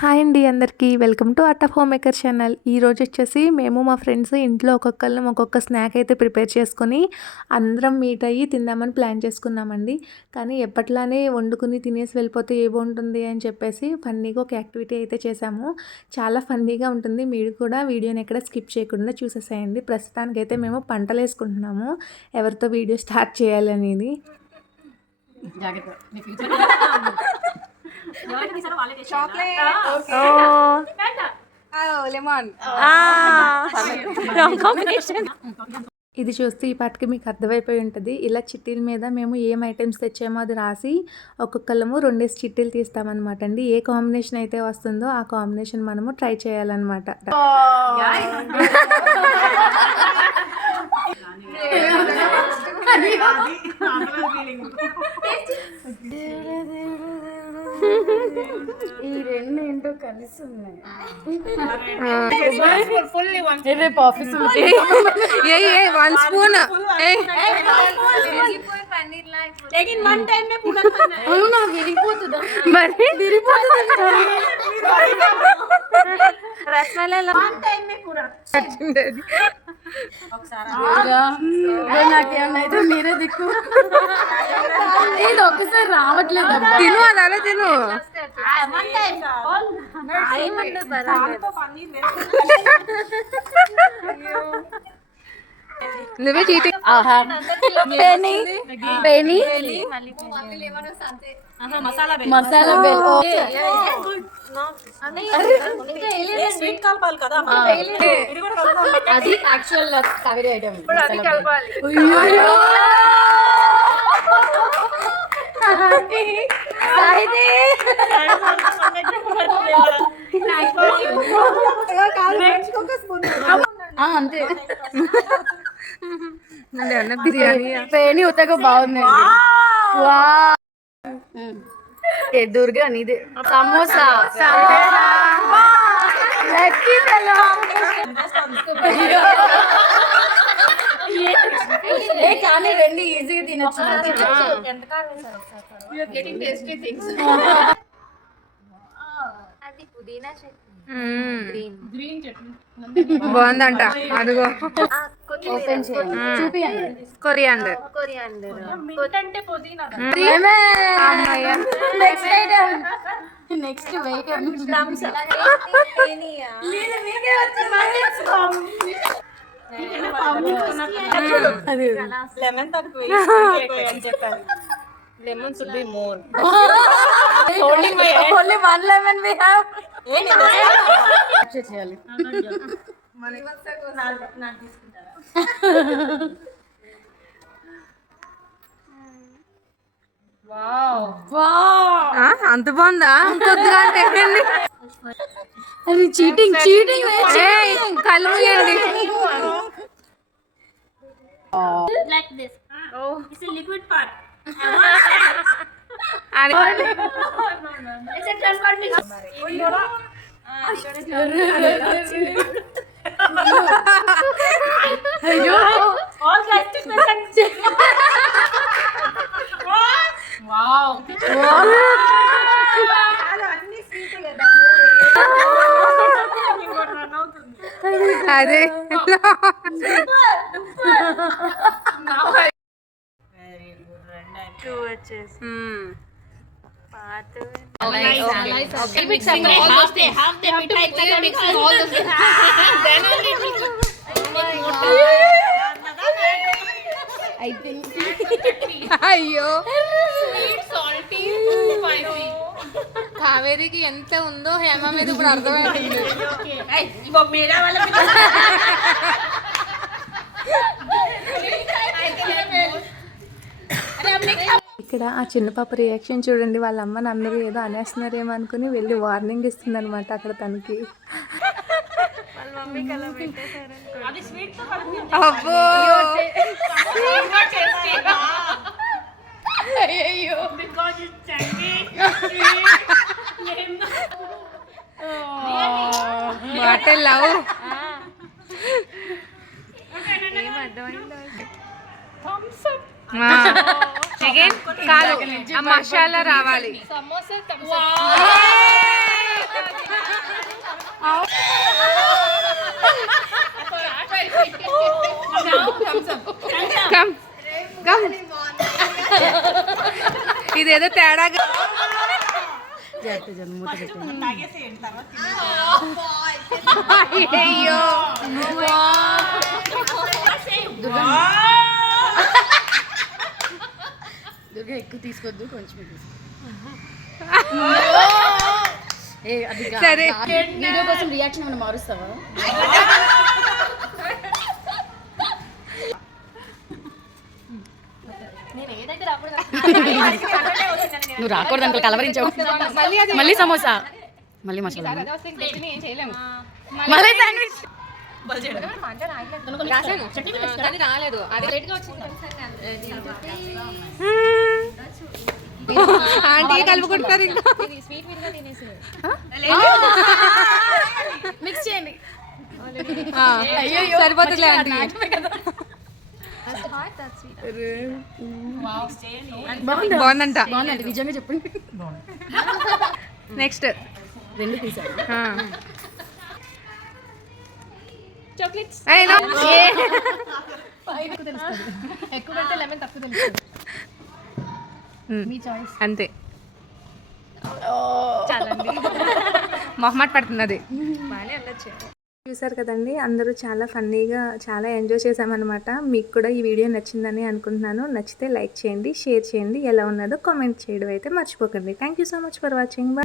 Hi అండి అందరికీ welcome to art of home maker channel. ఈరోజు వచ్చేసి మేము మా ఫ్రెండ్స్ ఇంట్లో ఒక్కొక్కళ్ళం ఒక్కొక్క స్నాక్ అయితే ప్రిపేర్ చేసుకొని అందరం మీట్ అయ్యి తిందామని ప్లాన్ చేసుకున్నామండి. కానీ ఎప్పట్లానే వండుకుని తినేసి వెళ్ళిపోతే ఏ బాగుంటుంది అని చెప్పేసి ఫన్నీగా ఒక యాక్టివిటీ అయితే చేసాము. చాలా ఫన్నీగా ఉంటుంది. మీరు కూడా వీడియోని ఎక్కడ స్కిప్ చేయకుండా చూసేసేయండి. ప్రస్తుతానికైతే మేము పంటలు వేసుకుంటున్నాము, ఎవరితో వీడియో స్టార్ట్ చేయాలనేది. ఇది చూస్తే ఈ పాటికి మీకు అర్థమైపోయి ఉంటుంది. ఇలా చిట్టీల మీద మేము ఏం ఐటమ్స్ తెచ్చామో అది రాసి ఒక్కొక్కళ్ళము 2 చిట్టీలు తీస్తామన్నమాట అండి. ఏ కాంబినేషన్ అయితే వస్తుందో ఆ కాంబినేషన్ మనము ట్రై చేయాలన్నమాట. ఈ రెండు ఏంటో కలిసి ఉన్నాయి. నాకేమన్నా మీరే దిక్కు. ఇది ఒక్కసారి రావట్లేదు. తిను అలా తిను. నువ్వే చీటింగ్. మసాలా బెల్ అది యాక్చువల్ కావేరీ ఐటమ్. అంతే. బిర్యానీ పేని ఉతక బాగుంది. దుర్గా నీదే. సమోసా కానీ రెండు ఈజీగా తినచ్చు. బాగుందంట. అదిగో కొరియాండర్. నెక్స్ట్ వెయిట్ లెమన్ తక్కువ అని చెప్పాను. Lemon should be more. Only one lemon we have. చేయాలి. అంత బాగుందా? కొద్దిగా అది చీటింగ్ చీటింగ్. కళ్ళు మూయండి. Like this. Oh, it's a liquid part. It's a transparent. All plastic percent. Wow. అదే అయ్యో కావేరికి ఎంత ఉందో హేమ మీద ఇప్పుడు అర్థమైంది. ఇక్కడ ఆ చిన్న పాప రియాక్షన్ చూడండి. వాళ్ళ అమ్మని అందరూ ఏదో అనేస్తున్నారేమో అనుకుని వెళ్ళి వార్నింగ్ ఇస్తుంది అనమాట అక్కడ తనకి. అబ్బో వాట్ ఏ లవ్. అగైన్ కాదు, ఆ మసాలా రావాలి. ఇదేదో తేడాగా అయ్యో దుర్గా ఎక్కువ తీసుకోవద్దు కొంచెం సరే వీడియో కోసం రియాక్షన్ ఏమైనా మారుస్తావా నువ్వు రాకూడదు అంటే కలవరించావు మళ్ళీ సమోసా మళ్ళీ మసాలా మళ్ళీ శాండ్విచ్ రాలేదు అది లేట్గా వచ్చింది ఆంటీ కలుపుకుంటారు ఇంకా స్వీట్ మీరుగా తినేసి మిక్స్ చేయండి సరిపోతుందిలే ఆంటీ బాగుందంట బాగుందండి నిజంగా చెప్పండి నెక్స్ట్ రెండు తీసారు చాక్లెట్స్ ఎక్కువ పెడితే లెమన్ తక్కువ తెలుస్తుంది మీ చాయిస్ అంతే మొహమాట పడుతున్నది బాగానే వెళ్ళొచ్చు చూసారు కదండి అందరూ చాలా ఫన్నీగా చాలా ఎంజాయ్ చేసామన్నమాట. మీకు కూడా ఈ వీడియో నచ్చిందని అనుకుంటున్నాను. నచ్చితే లైక్ చేయండి, షేర్ చేయండి, ఎలా ఉన్నదో కామెంట్ చేయడం అయితే మర్చిపోకండి. Thank you so much for watching.